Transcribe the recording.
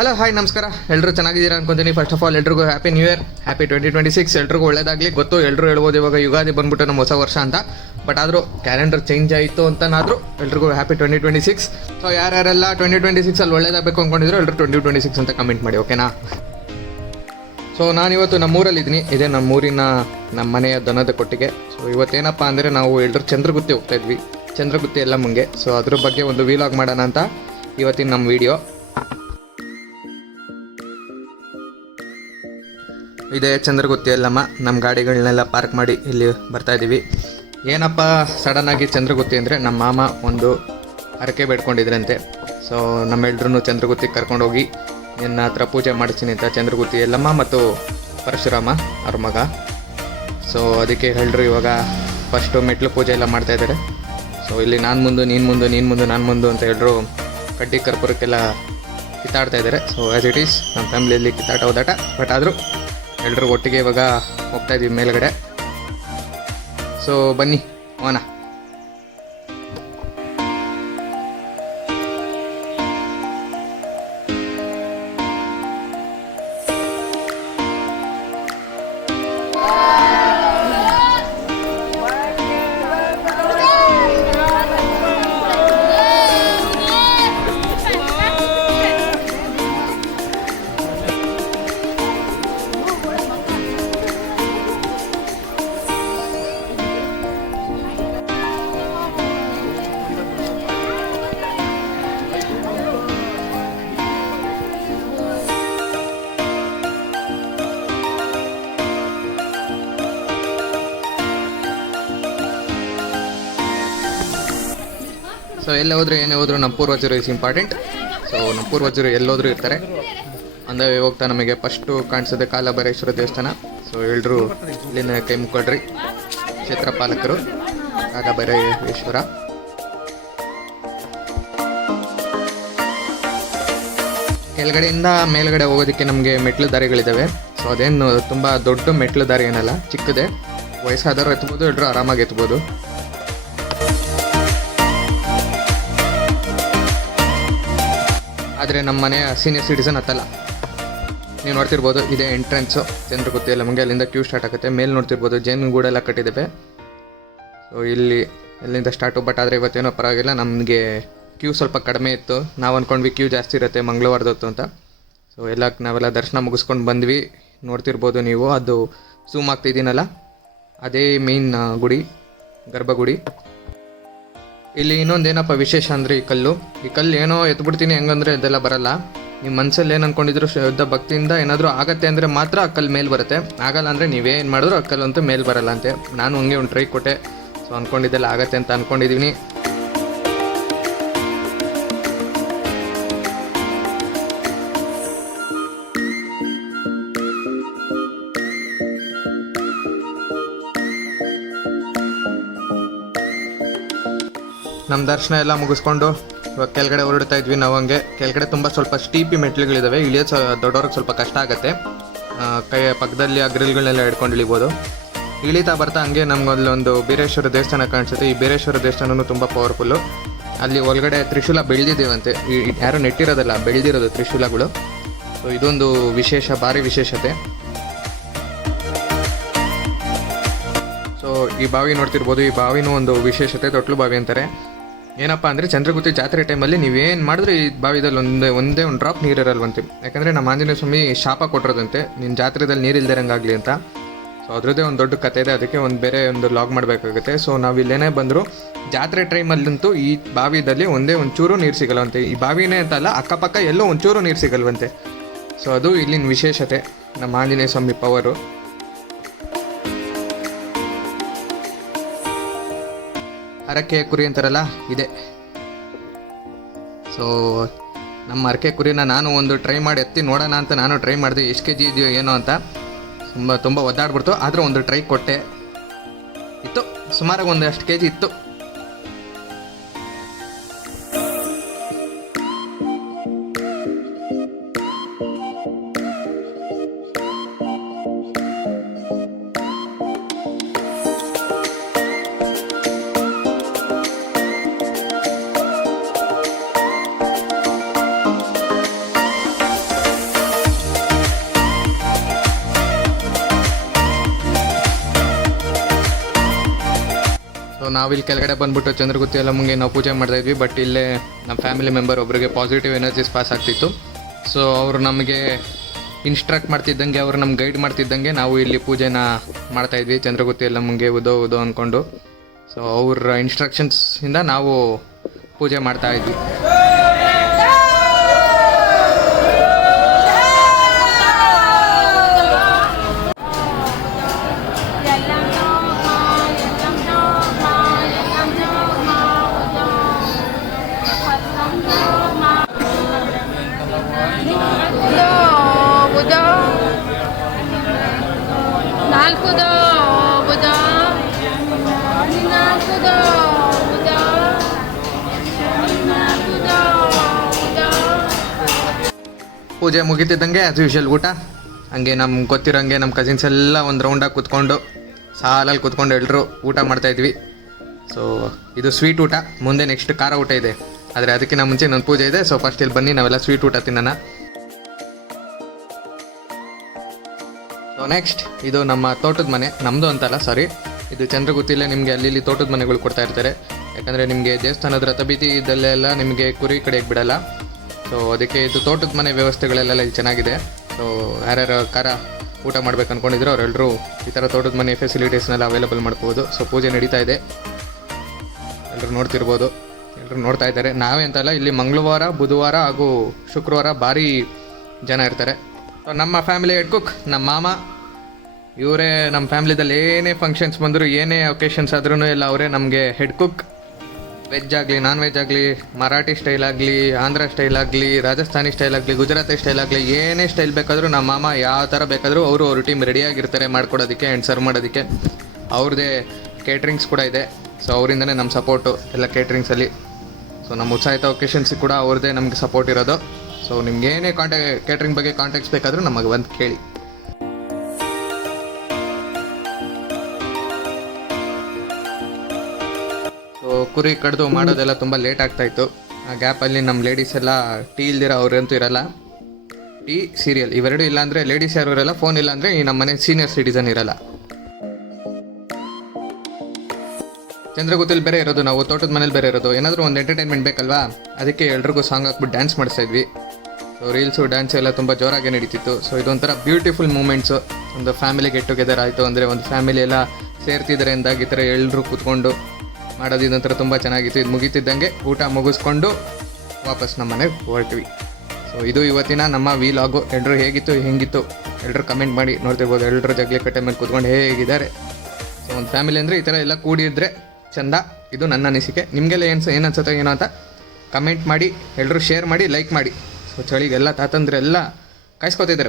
Hello hi ನಮಸ್ಕಾರ. ಎಲ್ಲರೂ ಚೆನ್ನಾಗಿದ್ದೀರಾ ಅನ್ಕೊಂತೀನಿ. ಫಸ್ಟ್ ಆಫ್ ಆಲ್ ಎಲ್ರಿಗೂ ಹ್ಯಾಪಿ ನ್ಯೂ ಇಯರ್, ಹ್ಯಾಪಿ 2026. ಎಲ್ರಿಗೂ ಒಳ್ಳೇದಾಗಲಿ. ಗೊತ್ತು ಎಲ್ಲರೂ ಹೇಳ್ಬೋದು ಇವಾಗ ಯುಗಾದಿ ಬಂದ್ಬಿಟ್ಟು ನಮ್ಮ ಹೊಸ ವರ್ಷ ಅಂತ, ಬಟ್ ಆದರೂ ಕ್ಯಾಲೆಂಡರ್ ಚೇಂಜ್ ಆಯಿತು ಅಂತನಾದರೂ ಎಲ್ರಿಗೂ ಹ್ಯಾಪಿ 2026. ಸೊ ಯಾರ್ಯಾರೆಲ್ಲ 2026 ಒಳ್ಳೇದಾಗಬೇಕು ಅಂದ್ಕೊಂಡಿದ್ರು ಎಲ್ಲರೂ 2026 ಅಂತ ಕಮೆಂಟ್ ಮಾಡಿ, ಓಕೆನಾ? ಸೊ ನಾನಿವತ್ತು ನಮ್ಮೂರಲ್ಲಿದ್ದೀನಿ. ಇದೇ ನಮ್ಮೂರಿನ ನಮ್ಮ ಮನೆಯ ದನದ ಕೊಟ್ಟಿಗೆ. ಸೊ ಇವತ್ತೇನಪ್ಪ ಅಂದರೆ ನಾವು ಎಲ್ಲರೂ ಚಂದ್ರಗುತ್ತಿ ಹೋಗ್ತಾಯಿದ್ವಿ, ಚಂದ್ರಗುತ್ತಿ ಎಲ್ಲ ಮುಂಗೆ. ಸೊ ಅದ್ರ ಬಗ್ಗೆ ಒಂದು ವೀಲಾಗ್ ಮಾಡೋಣ ಅಂತ ಇವತ್ತಿನ ನಮ್ಮ ವೀಡಿಯೋ. ಇದೇ ಚಂದ್ರಗುತ್ತಿ ಎಲ್ಲಮ್ಮ. ನಮ್ಮ ಗಾಡಿಗಳನ್ನೆಲ್ಲ ಪಾರ್ಕ್ ಮಾಡಿ ಇಲ್ಲಿ ಬರ್ತಾಯಿದ್ದೀವಿ. ಏನಪ್ಪ ಸಡನ್ನಾಗಿ ಚಂದ್ರಗುತ್ತಿ ಅಂದರೆ ನಮ್ಮ ಮಾಮ ಒಂದು ಹರಕೆ ಬೇಡ್ಕೊಂಡಿದ್ರಂತೆ. ಸೊ ನಮ್ಮೆಲ್ರೂ ಚಂದ್ರಗುತ್ತಿಗೆ ಕರ್ಕೊಂಡೋಗಿ ನಿನ್ನ ಹತ್ರ ಪೂಜೆ ಮಾಡಿಸ್ತೀನಿ ಅಂತ ಚಂದ್ರಗುತ್ತಿ ಎಲ್ಲಮ್ಮ ಮತ್ತು ಪರಶುರಾಮ ಅವ್ರ ಮಗ. ಸೊ ಅದಕ್ಕೆ ಎಲ್ಲರೂ ಇವಾಗ ಫಸ್ಟು ಮೆಟ್ಲು ಪೂಜೆ ಎಲ್ಲ ಮಾಡ್ತಾಯಿದ್ದಾರೆ. ಸೊ ಇಲ್ಲಿ ನಾನು ಮುಂದೆ ನೀನು ಮುಂದೆ, ನೀನು ಮುಂದೆ ನಾನು ಮುಂದೆ ಅಂತ ಎಲ್ಲರೂ ಕಡ್ಡಿ ಕರ್ಪೂರಕ್ಕೆಲ್ಲ ಕಿತ್ತಾಡ್ತಾಯಿದ್ದಾರೆ. ಸೊ ಆ್ಯಸ್ ಇಟ್ ಈಸ್ ನಮ್ಮ ಫ್ಯಾಮಿಲಿಯಲ್ಲಿ ಕಿತ್ತಾಟ ಹೋದಾಟ, ಬಟ್ ಆದರೂ ಎಲ್ಲರೂ ಒಟ್ಟಿಗೆ ಇವಾಗ ಹೋಗ್ತಾಯಿದ್ದೀವಿ ಮೇಲ್ಗಡೆ. ಸೊ ಬನ್ನಿ ಹೋಗೋಣ. ಸೊ ಎಲ್ಲೇ ಹೋದರೂ ಏನೇ ಹೋದರೂ ನಮ್ಮ ಪೂರ್ವಜರು ಇಸ್ ಇಂಪಾರ್ಟೆಂಟ್. ಸೊ ನಮ್ಮ ಪೂರ್ವಜರು ಎಲ್ಲೋದ್ರೂ ಇರ್ತಾರೆ. ಅಂದವೇ ಹೋಗ್ತಾ ನಮಗೆ ಫಸ್ಟು ಕಾಣಿಸೋದೆ ಕಾಲಭೈರೇಶ್ವರ ದೇವಸ್ಥಾನ. ಸೊ ಎಲ್ಲರೂ ಇಲ್ಲಿನ ಕೈ ಮುಕ್ಕೊಳ್ರಿ, ಕ್ಷೇತ್ರ ಪಾಲಕರು ಕಾಲಭೈರೇಶ್ವರ. ಕೆಳಗಡೆಯಿಂದ ಮೇಲ್ಗಡೆ ಹೋಗೋದಕ್ಕೆ ನಮಗೆ ಮೆಟ್ಲು ದಾರಿಗಳಿದ್ದಾವೆ. ಸೊ ಅದೇನು ತುಂಬ ದೊಡ್ಡ ಮೆಟ್ಲು ದಾರಿ ಏನಲ್ಲ, ಚಿಕ್ಕದೇ. ವಯಸ್ಸಾದವರು ಎತ್ಬೋದು, ಎಲ್ಲರೂ ಆರಾಮಾಗಿ ಎತ್ಬೋದು. ಆದರೆ ನಮ್ಮ ಮನೆಯ ಸೀನಿಯರ್ ಸಿಟಿಸನ್ ಹತ್ತಲ್ಲ. ನೀವು ನೋಡ್ತಿರ್ಬೋದು, ಇದೇ ಎಂಟ್ರೆನ್ಸು ಚಂದ್ರಗುತ್ತಿ ಎಲ್ಲ ನಮಗೆ. ಅಲ್ಲಿಂದ ಕ್ಯೂ ಸ್ಟಾರ್ಟ್ ಆಗುತ್ತೆ. ಮೇಲೆ ನೋಡ್ತಿರ್ಬೋದು ಜೇನುಗೂಡೆಲ್ಲ ಕಟ್ಟಿದ್ದೇವೆ. ಸೊ ಇಲ್ಲಿ ಎಲ್ಲಿಂದ ಸ್ಟಾರ್ಟು, ಬಟ್ ಆದರೆ ಇವತ್ತೇನೋ ಪರವಾಗಿಲ್ಲ, ನಮಗೆ ಕ್ಯೂ ಸ್ವಲ್ಪ ಕಡಿಮೆ ಇತ್ತು. ನಾವು ಅಂದ್ಕೊಂಡ್ವಿ ಕ್ಯೂ ಜಾಸ್ತಿ ಇರುತ್ತೆ ಮಂಗಳವಾರದೊತ್ತು ಅಂತ. ಸೊ ನಾವೆಲ್ಲ ದರ್ಶನ ಮುಗಿಸ್ಕೊಂಡು ಬಂದ್ವಿ. ನೋಡ್ತಿರ್ಬೋದು ನೀವು, ಅದು ಝೂಮ್ ಆಗ್ತಿದ್ದೀನಲ್ಲ, ಅದೇ ಮೇನ್ ಗುಡಿ, ಗರ್ಭಗುಡಿ. ಇಲ್ಲಿ ಇನ್ನೊಂದೇನಪ್ಪ ವಿಶೇಷ ಅಂದರೆ ಈ ಕಲ್ಲು ಏನೋ ಎತ್ಬಿಡ್ತೀನಿ ಹೆಂಗಂದರೆ ಅದೆಲ್ಲ ಬರಲ್ಲ. ನಿಮ್ಮ ಮನಸ್ಸಲ್ಲಿ ಏನು ಅಂದ್ಕೊಂಡಿದ್ರು ಶುದ್ಧ ಭಕ್ತಿಯಿಂದ ಏನಾದರೂ ಆಗತ್ತೆ ಅಂದರೆ ಮಾತ್ರ ಆ ಕಲ್ಲು ಮೇಲೆ ಬರುತ್ತೆ. ಆಗಲ್ಲ ಅಂದರೆ ನೀವೇನು ಮಾಡಿದ್ರು ಆ ಕಲ್ಲಂತೂ ಮೇಲೆ ಬರಲ್ಲ ಅಂತೆ. ನಾನು ಹಂಗೆ ಒಂದು ಟ್ರೈ ಕೊಟ್ಟೆ. ಸೊ ಅಂದ್ಕೊಂಡಿದ್ದೆಲ್ಲ ಆಗತ್ತೆ ಅಂತ ಅಂದ್ಕೊಂಡಿದ್ದೀನಿ. ನಮ್ಮ ದರ್ಶನ ಎಲ್ಲ ಮುಗಿಸ್ಕೊಂಡು ಇವಾಗ ಕೆಳಗಡೆ ಹೊರಡ್ತಾ ಇದ್ವಿ. ನಾವು ಹಂಗೆ ಕೆಳಗಡೆ ತುಂಬ ಸ್ವಲ್ಪ ಸ್ಟೀಪಿ ಮೆಟ್ಲುಗಳಿದ್ದಾವೆ. ಇಳಿಯೋದು ದೊಡ್ಡವ್ರಿಗೆ ಸ್ವಲ್ಪ ಕಷ್ಟ ಆಗುತ್ತೆ. ಕೈ ಪಕ್ಕದಲ್ಲಿ ಆ ಗ್ರಿಲ್ಗಳನ್ನೆಲ್ಲ ಹಿಡ್ಕೊಂಡು ಇಳಿಬೋದು. ಇಳಿತಾ ಬರ್ತಾ ಹಂಗೆ ನಮಗೊಂದು ಬೀರೇಶ್ವರ ದೇವಸ್ಥಾನ ಕಾಣಿಸುತ್ತೆ. ಈ ಬೀರೇಶ್ವರ ದೇವಸ್ಥಾನವೂ ತುಂಬ ಪವರ್ಫುಲ್ಲು. ಅಲ್ಲಿ ಒಳಗಡೆ ತ್ರಿಶೂಲ ಬೆಳೆದಿದ್ದೇವಂತೆ. ಯಾರು ನೆಟ್ಟಿರೋದಲ್ಲ, ಬೆಳೆದಿರೋದು ತ್ರಿಶೂಲಗಳು. ಸೊ ಇದೊಂದು ವಿಶೇಷ, ಭಾರಿ ವಿಶೇಷತೆ. ಸೊ ಈ ಬಾವಿ ನೋಡ್ತಿರ್ಬೋದು, ಈ ಬಾವಿನೂ ಒಂದು ವಿಶೇಷತೆ, ತೊಟ್ಲು ಬಾವಿ ಅಂತಾರೆ. ಏನಪ್ಪ ಅಂದರೆ ಚಂದ್ರಗುತ್ತಿ ಜಾತ್ರೆ ಟೈಮಲ್ಲಿ ನೀವೇನು ಮಾಡಿದ್ರೆ ಈ ಬಾವಿದಲ್ಲಿ ಒಂದೇ ಒಂದು ಡ್ರಾಪ್ ನೀರು ಇರಲ್ವಂತೆ. ಯಾಕಂದರೆ ನಮ್ಮ ಆಂಜನೇಯ ಸ್ವಾಮಿ ಶಾಪ ಕೊಟ್ಟಿರೋದಂತೆ, ನಿನ್ನ ಜಾತ್ರೆದಲ್ಲಿ ನೀರು ಇಲ್ದಿರಂಗಾಗಲಿ ಅಂತ. ಸೊ ಅದರದ್ದೇ ಒಂದು ದೊಡ್ಡ ಕಥೆ ಇದೆ. ಅದಕ್ಕೆ ಬೇರೆ ಒಂದು ಲಾಗ್ ಮಾಡಬೇಕಾಗುತ್ತೆ. ಸೊ ನಾವು ಇಲ್ಲೇನೇ ಬಂದರೂ ಜಾತ್ರೆ ಟೈಮಲ್ಲಂತೂ ಈ ಬಾವಿದಲ್ಲಿ ಒಂಚೂರು ನೀರು ಸಿಗಲ್ವಂತೆ. ಈ ಬಾವಿನೇ ಅಂತಲ್ಲ, ಅಕ್ಕಪಕ್ಕ ಎಲ್ಲೋ ಒಂಚೂರು ನೀರು ಸಿಗಲ್ವಂತೆ. ಸೊ ಅದು ಇಲ್ಲಿನ ವಿಶೇಷತೆ, ನಮ್ಮ ಆಂಜನೇಯ ಸ್ವಾಮಿ ಪವರು. ಹರಕೆ ಕುರಿ ಅಂತಾರಲ್ಲ, ಇದೆ. ಸೊ ನಮ್ಮ ಹರಕೆ ಕುರಿನ ನಾನು ಒಂದು ಟ್ರೈ ಮಾಡಿ ಎತ್ತಿ ನೋಡೋಣ ಅಂತ ನಾನು ಟ್ರೈ ಮಾಡಿದೆ, ಎಷ್ಟು ಕೆ ಜಿ ಇದೆಯೋ ಏನೋ ಅಂತ. ತುಂಬ ಒದ್ದಾಡ್ಬಿಡ್ತು. ಆದರೂ ಒಂದು ಟ್ರೈ ಕೊಟ್ಟೆ. ಇತ್ತು ಸುಮಾರಾಗಿ ಒಂದು ಅಷ್ಟು ಕೆಜಿ ಇತ್ತು. ನಾವಿಲ್ಲಿ ಕೆಳಗಡೆ ಬಂದುಬಿಟ್ಟು ಚಂದ್ರಗುತ್ತಿ ಎಲ್ಲ ಮುಂಗೆ ನಾವು ಪೂಜೆ ಮಾಡ್ತಾಯಿದ್ವಿ. ಬಟ್ ಇಲ್ಲೇ ನಮ್ಮ ಫ್ಯಾಮಿಲಿ ಮೆಂಬರ್ ಒಬ್ಬರಿಗೆ ಪಾಸಿಟಿವ್ ಎನರ್ಜೀಸ್ ಪಾಸ್ ಆಗ್ತಿತ್ತು. ಸೊ ಅವರು ನಮಗೆ ಇನ್ಸ್ಟ್ರಕ್ಟ್ ಮಾಡ್ತಿದ್ದಂಗೆ, ಅವರು ನಮ್ಗೆ ಗೈಡ್ ಮಾಡ್ತಿದ್ದಂಗೆ ನಾವು ಇಲ್ಲಿ ಪೂಜೆನ ಮಾಡ್ತಾಯಿದ್ವಿ. ಚಂದ್ರಗುತ್ತಿ ಎಲ್ಲ ಮುಂಗೆ ಉದೋ ಅಂದ್ಕೊಂಡು. ಸೊ ಅವ್ರ ಇನ್ಸ್ಟ್ರಕ್ಷನ್ಸಿಂದ ನಾವು ಪೂಜೆ ಮಾಡ್ತಾಯಿದ್ವಿ. ಪೂಜೆ ಮುಗಿತಿದ್ದಂಗೆ ಆ್ಯಸ್ ಯೂಶುವಲ್ ಊಟ. ಹಂಗೆ ನಮ್ಗೆ ಗೊತ್ತಿರೋಂಗೆ ನಮ್ಮ ಕಸಿನ್ಸ್ ಎಲ್ಲ ಒಂದು ರೌಂಡಾಗಿ ಕೂತ್ಕೊಂಡು ಸಾಲಲ್ಲಿ ಕೂತ್ಕೊಂಡು ಎಲ್ಲರೂ ಊಟ ಮಾಡ್ತಾಯಿದ್ವಿ. ಸೊ ಇದು ಸ್ವೀಟ್ ಊಟ. ಮುಂದೆ ನೆಕ್ಸ್ಟ್ ಖಾರ ಊಟ ಇದೆ, ಆದರೆ ಅದಕ್ಕಿಂತ ಮುಂಚೆ ನನ್ನ ಪೂಜೆ ಇದೆ. ಸೊ ಫಸ್ಟ್ ಇಲ್ಲಿ ಬನ್ನಿ, ನಾವೆಲ್ಲ ಸ್ವೀಟ್ ಊಟ ತಿನ್ನೋಣ. ಸೊ ನೆಕ್ಸ್ಟ್ ಇದು ನಮ್ಮ ತೋಟದ ಮನೆ. ನಮ್ಮದು ಅಂತಲ್ಲ, ಸಾರಿ, ಇದು ಚಂದ್ರಗುತ್ತಿಲೇ ನಿಮಗೆ ಅಲ್ಲಿ ತೋಟದ ಮನೆಗಳು ಕೊಡ್ತಾ ಇರ್ತಾರೆ. ಯಾಕಂದರೆ ನಿಮಗೆ ದೇವಸ್ಥಾನದ ರಥಬೀದಿ ಇದಲ್ಲೆಲ್ಲ ನಿಮಗೆ ಕುರಿ ಕಡೆಗೆ ಬಿಡಲ್ಲ. ಸೊ ಅದಕ್ಕೆ ಇದು ತೋಟದ ಮನೆ ವ್ಯವಸ್ಥೆಗಳೆಲ್ಲ ಇಲ್ಲಿ ಚೆನ್ನಾಗಿದೆ. ಸೊ ಯಾರ್ಯಾರು ಖಾರ ಊಟ ಮಾಡ್ಬೇಕು ಅಂದ್ಕೊಂಡಿದ್ರು ಅವರೆಲ್ಲರೂ ಈ ಥರ ತೋಟದ ಮನೆ ಫೆಸಿಲಿಟೀಸ್ನೆಲ್ಲ ಅವೈಲೇಬಲ್ ಮಾಡ್ಬೋದು. ಸೊ ಪೂಜೆ ನಡೀತಾ ಇದೆ, ಎಲ್ಲರೂ ನೋಡ್ತಿರ್ಬೋದು, ಎಲ್ಲರೂ ನೋಡ್ತಾ ಇದ್ದಾರೆ. ನಾವೇ ಅಂತಲ್ಲ, ಇಲ್ಲಿ ಮಂಗಳವಾರ, ಬುಧವಾರ ಹಾಗೂ ಶುಕ್ರವಾರ ಭಾರಿ ಜನ ಇರ್ತಾರೆ. ಸೊ ನಮ್ಮ ಫ್ಯಾಮಿಲಿ ಹೆಡ್ ಕುಕ್ ನಮ್ಮ ಮಾಮ, ಇವರೇ ನಮ್ಮ ಫ್ಯಾಮಿಲಿದಲ್ಲಿ ಏನೇ ಫಂಕ್ಷನ್ಸ್ ಬಂದರೂ, ಏನೇ ಒಕೇಶನ್ಸ್ ಆದ್ರೂ ಎಲ್ಲ ಅವರೇ ನಮಗೆ ಹೆಡ್ ಕುಕ್. ವೆಜ್ ಆಗಲಿ, ನಾನ್ ವೆಜ್ ಆಗಲಿ, ಮರಾಠಿ ಸ್ಟೈಲ್ ಆಗಲಿ, ಆಂಧ್ರ ಸ್ಟೈಲ್ ಆಗಲಿ, ರಾಜಸ್ಥಾನಿ ಸ್ಟೈಲ್ ಆಗಲಿ, ಗುಜರಾತಿ ಸ್ಟೈಲ್ ಆಗಲಿ, ಏನೇ ಸ್ಟೈಲ್ ಬೇಕಾದರೂ ನಮ್ಮ ಮಾಮ ಯಾವ ಥರ ಬೇಕಾದರೂ ಅವ್ರ ಟೀಮ್ ರೆಡಿಯಾಗಿರ್ತಾರೆ ಮಾಡ್ಕೊಡೋದಕ್ಕೆ ಆ್ಯಂಡ್ ಸರ್ವ್ ಮಾಡೋದಕ್ಕೆ. ಅವ್ರದ್ದೇ ಕೇಟ್ರಿಂಗ್ಸ್ ಕೂಡ ಇದೆ. ಸೊ ಅವರಿಂದನೇ ನಮ್ಮ ಸಪೋರ್ಟು ಎಲ್ಲ ಕೇಟ್ರಿಂಗ್ಸಲ್ಲಿ. ಸೊ ನಮ್ಮ ಉತ್ಸಾಹಿತ ಒಕೇಶನ್ಸಿಗೆ ಕೂಡ ಅವ್ರದ್ದೇ ನಮಗೆ ಸಪೋರ್ಟ್ ಇರೋದು. ಸೊ ನಿಮ್ಗೆ ಏನೇ ಕೇಟ್ರಿಂಗ್ ಬಗ್ಗೆ ಕಾಂಟ್ಯಾಕ್ಟ್ಸ್ ಬೇಕಾದರೂ ನಮಗೆ ಬಂದು ಕೇಳಿ. ಸೊ ಕುರಿ ಕಡ್ದು ಮಾಡೋದೆಲ್ಲ ತುಂಬ ಲೇಟ್ ಆಗ್ತಾಯಿತ್ತು. ಆ ಗ್ಯಾಪಲ್ಲಿ ನಮ್ಮ ಲೇಡೀಸ್ ಎಲ್ಲ ಟೀ ಇಲ್ದಿರೋ ಅವ್ರಂತೂ ಇರಲ್ಲ. ಟೀ, ಸೀರಿಯಲ್ ಇವೆರಡು ಇಲ್ಲ ಅಂದರೆ ಲೇಡೀಸ್ ಯಾರು ಇರಲ್ಲ. ಫೋನ್ ಇಲ್ಲ ಅಂದರೆ ಈ ನಮ್ಮ ಮನೆ ಸೀನಿಯರ್ ಸಿಟಿಸನ್ ಇರಲ್ಲ. ಚಂದ್ರಗುತ್ತಲ್ಲಿ ಬೇರೆ ಇರೋದು, ನಾವು ತೋಟದ ಮನೇಲಿ ಬೇರೆ ಇರೋದು. ಏನಾದರೂ ಒಂದು ಎಂಟರ್ಟೈನ್ಮೆಂಟ್ ಬೇಕಲ್ವಾ, ಅದಕ್ಕೆ ಎಲ್ರಿಗೂ ಸಾಂಗ್ ಹಾಕ್ಬಿಟ್ಟು ಡ್ಯಾನ್ಸ್ ಮಾಡಿಸ್ತಾಯಿದ್ವಿ. ಸೊ ರೀಲ್ಸು, ಡ್ಯಾನ್ಸು ಎಲ್ಲ ತುಂಬ ಜೋರಾಗಿ ನಡೀತಿತ್ತು. ಸೊ ಇದೊಂಥರ ಬ್ಯೂಟಿಫುಲ್ ಮೂಮೆಂಟ್ಸು. ಒಂದು ಫ್ಯಾಮಿಲಿ ಗೆಟ್ ಟುಗೆದರ್ ಆಯಿತು ಅಂದರೆ, ಒಂದು ಫ್ಯಾಮಿಲಿ ಎಲ್ಲ ಸೇರ್ತಿದ್ದಾರೆ ಅಂದಾಗ ಈ ಥರ ಎಲ್ಲರೂ ಕೂತ್ಕೊಂಡು ಮಾಡೋದು ಇದೊಂಥರ ತುಂಬ ಚೆನ್ನಾಗಿತ್ತು. ಇದು ಮುಗಿತಿದ್ದಂಗೆ ಊಟ ಮುಗಿಸ್ಕೊಂಡು ವಾಪಸ್ ನಮ್ಮ ಮನೆಗೆ ಹೊರಟ್ವಿ. ಸೊ ಇದು ಇವತ್ತಿನ ನಮ್ಮ ವಿಲಾಗು. ಎಲ್ಲರೂ ಹೇಗಿತ್ತು ಹೆಂಗಿತ್ತು ಎಲ್ಲರೂ ಕಮೆಂಟ್ ಮಾಡಿ. ನೋಡ್ತಿರ್ಬೋದು ಎಲ್ಲರೂ ಜಗ್ಲಿ ಕಟ್ಟೆ ಮೇಲೆ ಕೂತ್ಕೊಂಡು ಹೇಗಿದ್ದಾರೆ. ಸೊ ಒಂದು ಫ್ಯಾಮಿಲಿ ಅಂದರೆ ಈ ಥರ ಎಲ್ಲ ಕೂಡಿದ್ರೆ ಚಂದ. ಇದು ನನ್ನ ಅನಿಸಿಕೆ. ನಿಮಗೆಲ್ಲ ಏನು ಅನ್ಸುತ್ತೆ ಏನೋ ಅಂತ ಕಮೆಂಟ್ ಮಾಡಿ, ಎಲ್ಲರೂ ಶೇರ್ ಮಾಡಿ, ಲೈಕ್ ಮಾಡಿ. ಸೊ ಚಳಿಗೆಲ್ಲ ತಾತಂದ್ರೆ ಎಲ್ಲ ಕಾಯಿಸ್ಕೊತಿದ್ದಾರೆ.